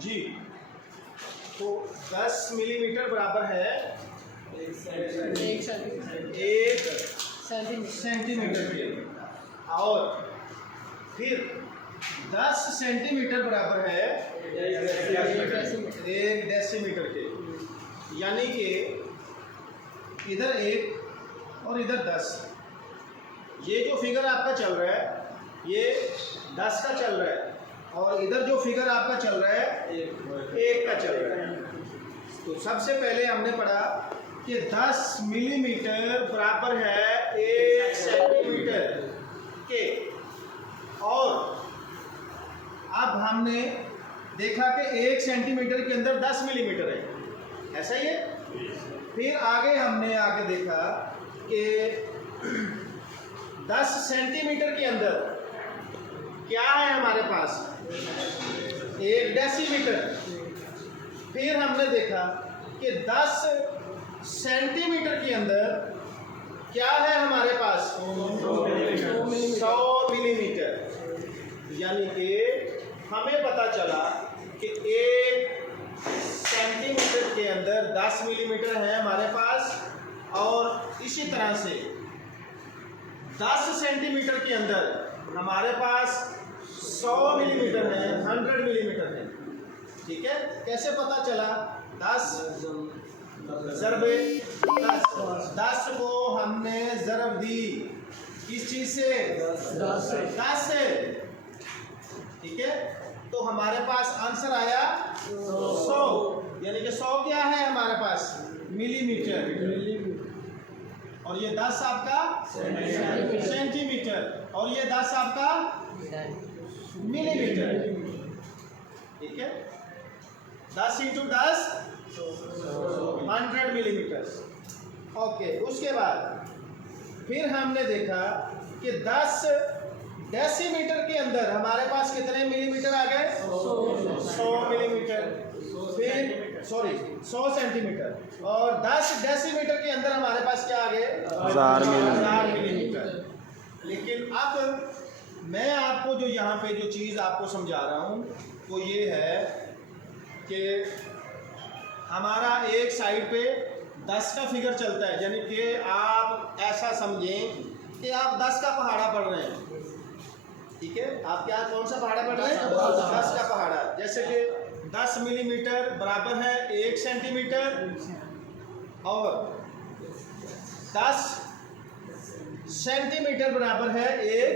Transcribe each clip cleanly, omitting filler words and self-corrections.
जी। तो 10 मिलीमीटर बराबर है 1 सेंटीमीटर के, और फिर 10 सेंटीमीटर बराबर है 1 डेसीमीटर के। यानी कि इधर 1 और इधर 10। ये जो फिगर आपका चल रहा है ये 10 का चल रहा है, और इधर जो फिगर आपका चल रहा है 1 का चल रहा है। तो सबसे पहले हमने पढ़ा कि 10 मिलीमीटर बराबर है 1 सेंटीमीटर के, और अब हमने देखा कि 1 सेंटीमीटर के अंदर 10 मिलीमीटर है, ऐसा ही है। फिर आगे हमने आगे देखा कि 10 सेंटीमीटर के अंदर क्या है हमारे पास 1 डेसीमीटर। फिर हमने देखा कि 10 सेंटीमीटर के अंदर क्या है हमारे पास 100 मिलीमीटर। यानी कि हमें पता चला कि 1 सेंटीमीटर के अंदर 10 मिलीमीटर है हमारे पास, और इसी तरह से 10 सेंटीमीटर के अंदर हमारे पास 100 मिलीमीटर है, 100 मिलीमीटर है। ठीक है, कैसे पता चला? 10 ज़रबे 10 को हमने ज़रब दी किस चीज़ से? 10 से। ठीक है, तो हमारे पास आंसर आया 100। यानी कि 100 क्या है हमारे पास? मिलीमीटर। और ये 10 आपका सेंटीमीटर, और ये 10 आपका मिलीमीटर। ठीक है, 10 × 10 100 मिलीमीटर। ओके, उसके बाद फिर हमने देखा कि 10 डेसीमीटर के अंदर हमारे पास कितने मिलीमीटर आ गए? 100 मिलीमीटर। फिर 100 सेंटीमीटर। और 10 डेसीमीटर के अंदर हमारे पास क्या आ गए? 1000 मिलीमीटर। लेकिन अब मैं आपको जो यहाँ पे जो चीज़ आपको समझा रहा हूँ वो ये है कि हमारा एक साइड पे 10 का फिगर चलता है। यानी कि आप ऐसा समझें कि आप 10 का पहाड़ा पढ़ रहे हैं। ठीक है, आप क्या कौन सा पहाड़ा पढ़ रहे हैं? 10 का पहाड़ा। जैसे कि 10 मिलीमीटर बराबर है 1 सेंटीमीटर, और 10 सेंटीमीटर बराबर है 1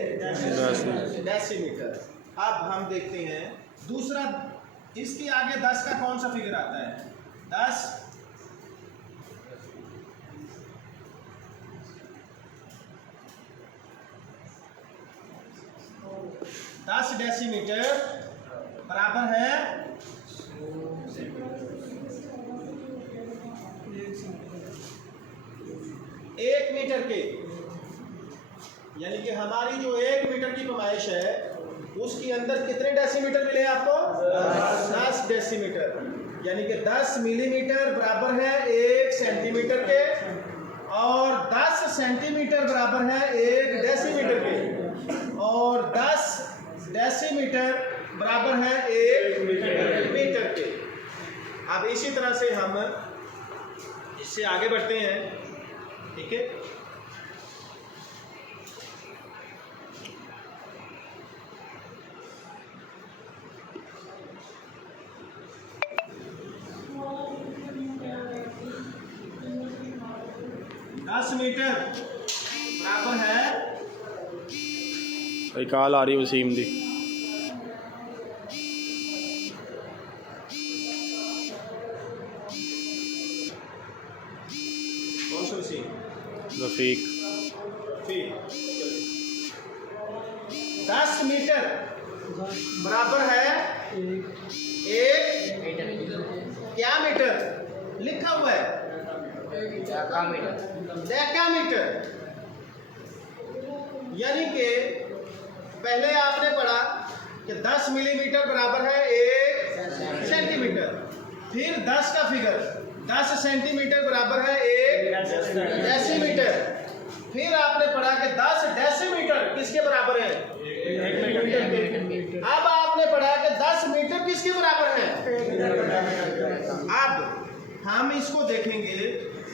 डेसीमीटर। अब हम देखते हैं दूसरा, इसके आगे 10 का कौन सा फिगर आता है? 10 डेसीमीटर बराबर है 1 मीटर के। यानी कि हमारी जो 1 मीटर की पैमाइश है उसके अंदर कितने डेसीमीटर मिले आपको? 10 डेसीमीटर। यानी कि 10 मिलीमीटर बराबर है 1 सेंटीमीटर के, और 10 सेंटीमीटर बराबर है 1 डेसीमीटर के, और 10 डेसीमीटर बराबर है 1 मीटर के। अब इसी तरह से हम इससे आगे बढ़ते हैं। ठीक है, मीटर बराबर है। कॉल आ रही है वसीम दी। कौन सा वसीम? रफीक। 10 मीटर बराबर है 1 क्या मीटर लिखा हुआ है? डेकामीटर। यानी कि पहले आपने पढ़ा कि 10 मिलीमीटर बराबर है 1 सेंटीमीटर। फिर 10 का फिगर 10 सेंटीमीटर बराबर है 1 डेसीमीटर। फिर आपने पढ़ा कि 10 डेसीमीटर किसके बराबर है? 1 मीटर के। अब आपने पढ़ा कि 10 मीटर किसके बराबर है? अब हम इसको देखेंगे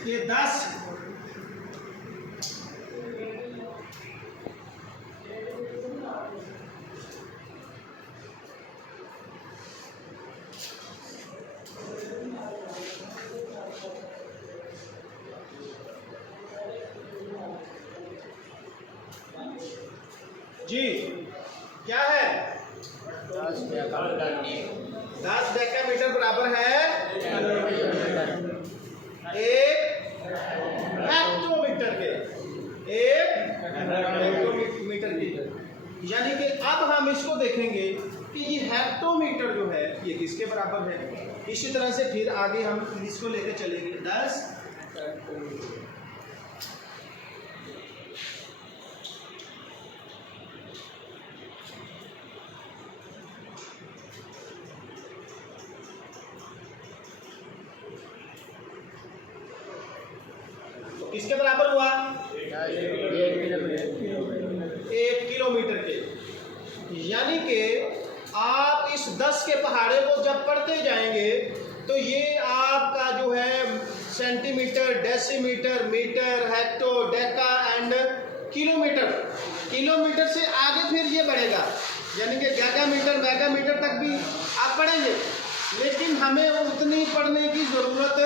कि 10 जी क्या है? 10 डेकामीटर बराबर है 1 हेक्टोमीटर के, 1 हेक्टोमीटर की। यानी कि अब हम इसको देखेंगे कि ये हेक्टोमीटर जो है ये किसके बराबर है। इसी तरह से फिर आगे हम इसको लेकर चलेंगे 10 किसके बराबर हुआ? 1 किलोमीटर के। यानी कि आप इस 10 के पहाड़े को जब पढ़ते जाएंगे तो ये आपका जो है centimetre, decimetre, metre, hecto, deca and kilometre, kilometre से आगे फिर ये बढ़ेगा, यानी कि गीगामीटर, मेगामीटर तक भी आप पढ़ेंगे। लेकिन हमें उतनी पढ़ने की ज़रूरत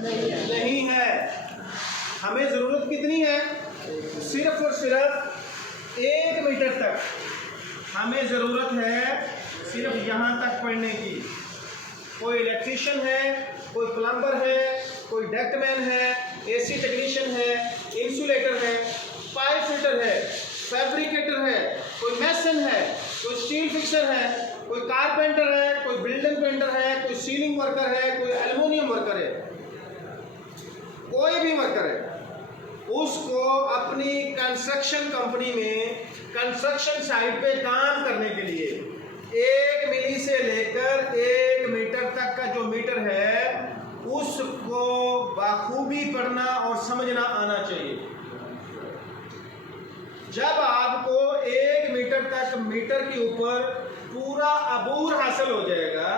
नहीं है। हमें ज़रूरत कितनी है? सिर्फ और सिर्फ 1 मीटर तक हमें ज़रूरत है, सिर्फ यहाँ तक पढ़ने की। कोई इलेक्ट्रीशियन है, कोई प्लम्बर है, कोई डक्टमैन है, एसी टेक्नीशियन है, इंसुलेटर है, पाइप फिटर है, फैब्रिकेटर है, कोई मैसन है, कोई स्टील फिक्सर है, कोई कारपेंटर है, कोई बिल्डिंग पेंटर है, कोई सीलिंग वर्कर है, कोई एल्युमिनियम वर्कर है, कोई भी वर्कर है, उसको अपनी कंस्ट्रक्शन कंपनी में कंस्ट्रक्शन साइट पे काम करने के लिए 1 मिली से लेकर 1 मीटर तक का जो मीटर है उसको बाखूबी पढ़ना और समझना आना चाहिए। जब आपको 1 मीटर तक मीटर के ऊपर पूरा अबूर हासिल हो जाएगा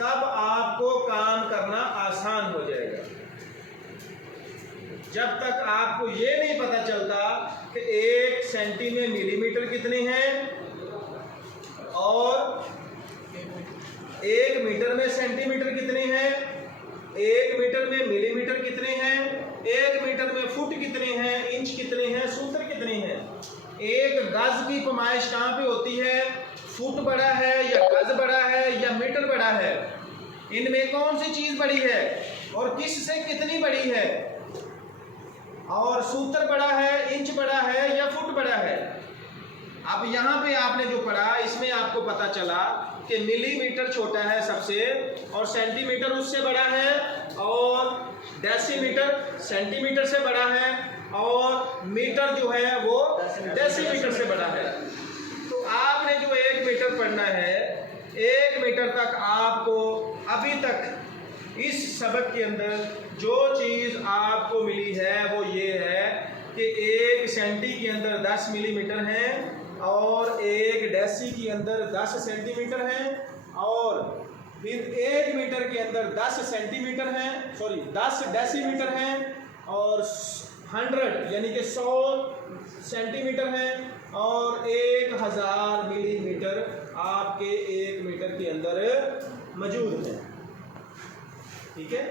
तब आपको काम करना आसान हो जाएगा। जब तक आपको ये नहीं पता चलता कि 1 सेंटी में मिलीमीटर कितने हैं और 1 मीटर में सेंटीमीटर कितने हैं, 1 मीटर में मिलीमीटर कितने हैं, 1 मीटर में फुट कितने हैं, इंच कितने हैं, सूत्र कितने हैं, 1 गज की पैमाइश कहाँ पे होती है, फुट बड़ा है या गज बड़ा है या मीटर बड़ा है, इनमें कौन सी चीज बड़ी है और किस से कितनी बड़ी है, और सूत्र बड़ा है, इंच बड़ा है या फुट बड़ा है। अब यहाँ पे आपने जो पढ़ा इसमें आपको पता चला कि मिलीमीटर छोटा है सबसे और सेंटीमीटर उससे बड़ा है और डेसीमीटर सेंटीमीटर से बड़ा है और मीटर जो है वो डेसीमीटर से बड़ा है। तो आपने जो 1 मीटर पढ़ना है, 1 मीटर तक आपको अभी तक इस सबक के अंदर जो चीज़ आपको मिली है वो ये है कि 1 सेंटी के अंदर 10 मिलीमीटर है और 1 डेसी के अंदर 10 सेंटीमीटर है और फिर 1 मीटर के अंदर 10 सेंटीमीटर है, 10 डेसीमीटर है और 100 यानी कि 100 सेंटीमीटर है और 1000 मिलीमीटर आपके 1 मीटर के अंदर मौजूद है। ठीक है।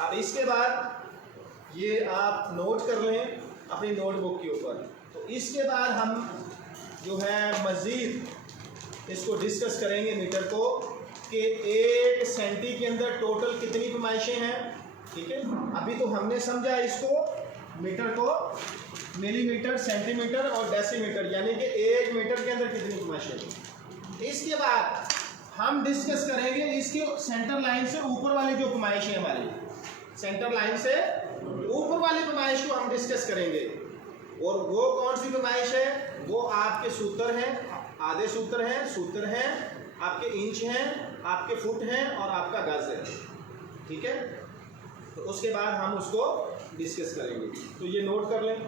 अब इसके बाद ये आप नोट कर लें अपनी नोटबुक के ऊपर। तो इसके बाद हम जो है मज़ीद इसको डिस्कस करेंगे मीटर को कि 1 सेंटी के अंदर टोटल कितनी पैमाइशें हैं। ठीक है। अभी तो हमने समझा इसको मीटर को मिलीमीटर, सेंटीमीटर और डेसीमीटर, यानी कि 1 मीटर के अंदर कितनी पैमाइशें हैं। इसके बाद हम डिस्कस करेंगे इसके सेंटर लाइन से ऊपर वाली जो पैमाइश है हमारी, सेंटर लाइन से ऊपर वाली पैमाइश को हम डिस्कस करेंगे। और वो कौन सी पैमाइश है? वो आपके सूत्र हैं, आधे सूत्र हैं, आपके इंच हैं, आपके फुट हैं और आपका गज है। ठीक है। तो उसके बाद हम उसको डिस्कस करेंगे। तो ये नोट कर लें।